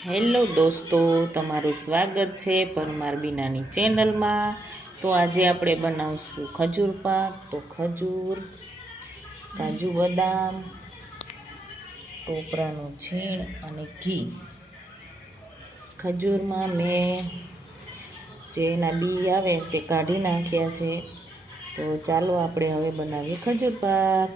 Hello દોસ્તો, તમારું સ્વાગત છે પરમાર બીનાની ચેનલમાં। તો આજે આપણે બનાવશું ખજૂર પાક। તો ખજૂર, કાજુ બદામ, ટોપરાનું છીણ અને ઘી। ખજૂરમાં મેં જે એના બી આવે તે કાઢી નાખ્યા છે। તો ચાલો આપણે હવે બનાવીએ ખજૂર પાક।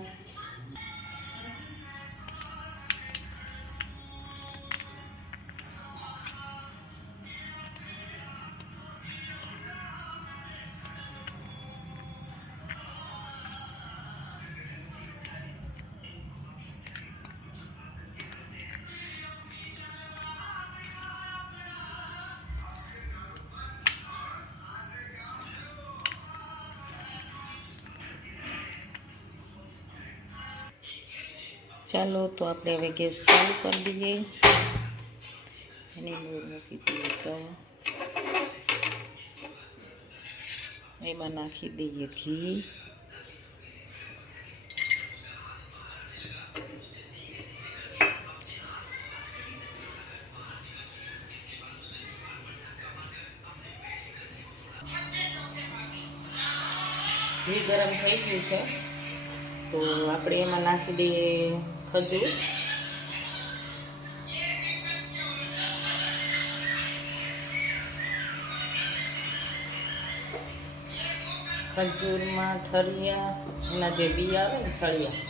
ચાલો તો આપણે હવે ગેસ ચાલુ કરી દઈએ, એની લોર મૂકી દઈએ। તો એમાં નાખી દઈએ ઘી, ઘી ગરમ થઈ ગયું છે તો આપણે એમાં નાખી દઈએ ખજૂર। ખજૂરમાં ઠળિયા, એના જે બી આવે ને ઠળિયા,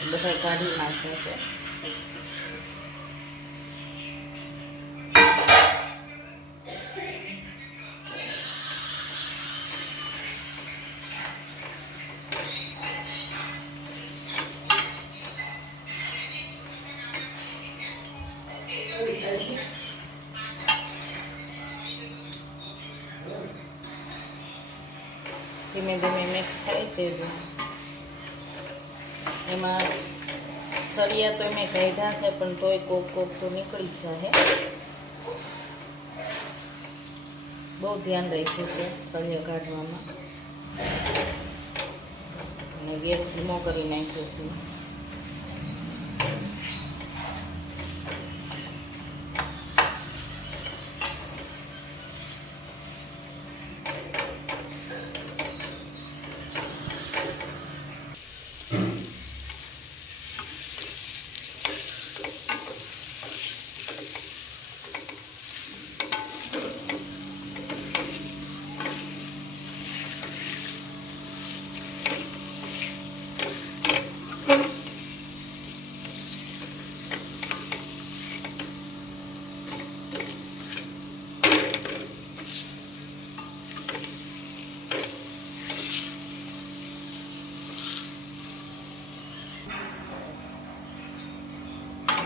એ બધા કાઢી નાખ્યા છે। ધીમે ધીમે મિક્સ થાય છે। એમાં ઠળિયા તો મેં કાઢ્યા છે, પણ તોય કોક કોક તો નીકળી જ જાય। બહુ ધ્યાન રાખ્યું છે ઠળિયા કાઢવામાં, અને ગેસ ધીમો કરી નાખ્યો છે।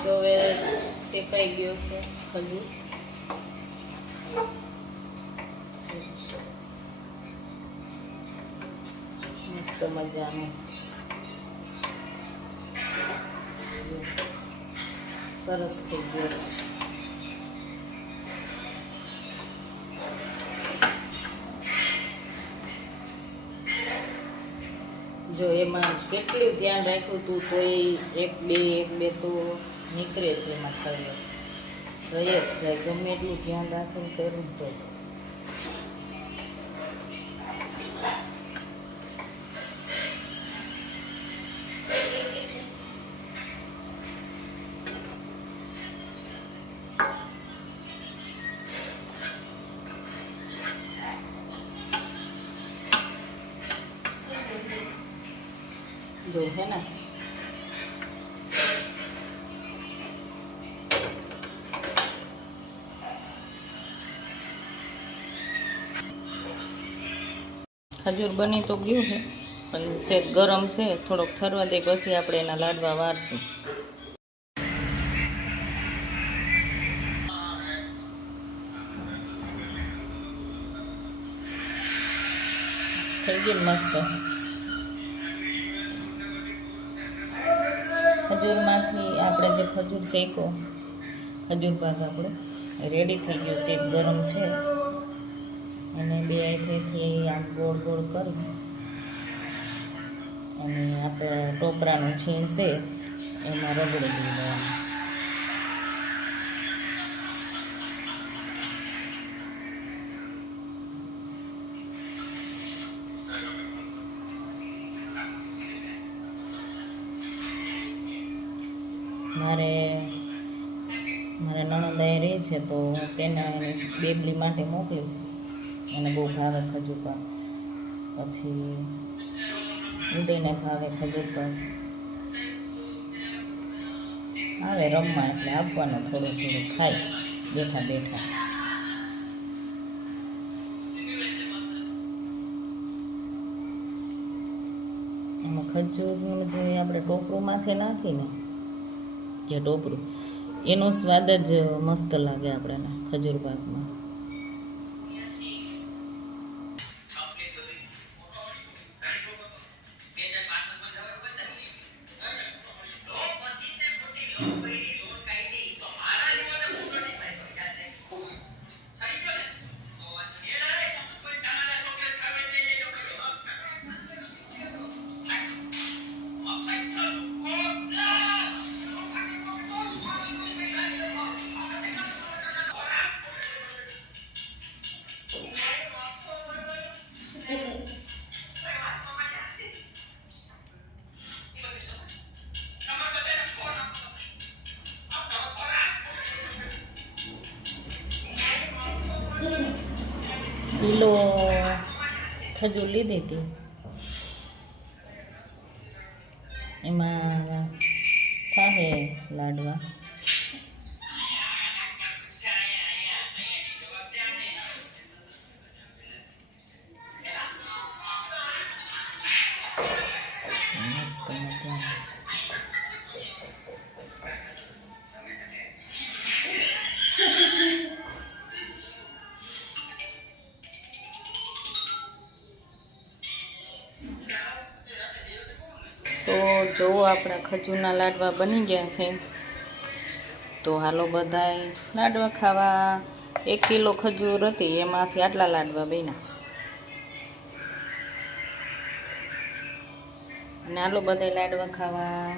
જો હવે શેકાઈ ગયો છે ખજૂર, મસ્ત મજાનું સરસ થઈ ગયો। જો એમાં કેટલું ધ્યાન રાખ્યું હતું તો એક બે તો નીકળે છે, એમાં થઈ જ જાય, ગમે એટલું ધ્યાન રાખીને કરું તો। जो है ना खजूर बनी तो गયું છે, પણ સેજ ગરમ છે, થોડોક ઠરવા દે પછી આપણે એના લાડવા વારશું। થઈ ગયું મસ્ત। ખજૂરમાંથી આપણે જે ખજૂર શેકો, ખજૂર પાક આપણો રેડી થઈ ગયો છે, ગરમ છે। અને બે હાથેથી આમ ગોળ ગોળ કરી અને આપણે ટોપરાનું છીણ છે એમાં રગડી દેવાનું। મારે નણંદાએ રહે છે તો તેને બેબલી માટે મોકલીશ. એને બહુ ભાવે ખજૂર પાક. પછી ઉદયને ભાવે ખજૂર પાક. આવે રમવા એટલે આપવાનું થોડું થોડું ખાય બેઠા બેઠા. એમાં ખજૂરનું જે આપણે ટોપરું માથે નાખીને જે ટોપરું એનો સ્વાદ જ મસ્ત લાગે આપણને ખજૂર પાકમાં. કિલો ખજૂર લીધી હતી, એમાં થાહે લાડવા. મસ્ત મજાના. તો જો આપણા ખજૂરના લાડવા બની ગયા છે. તો હાલો બધાય લાડવા ખાવા. 1 કિલો ખજૂર હતી એમાંથી આટલા લાડવા બન્યા. અને હાલો બધાય લાડવા ખાવા.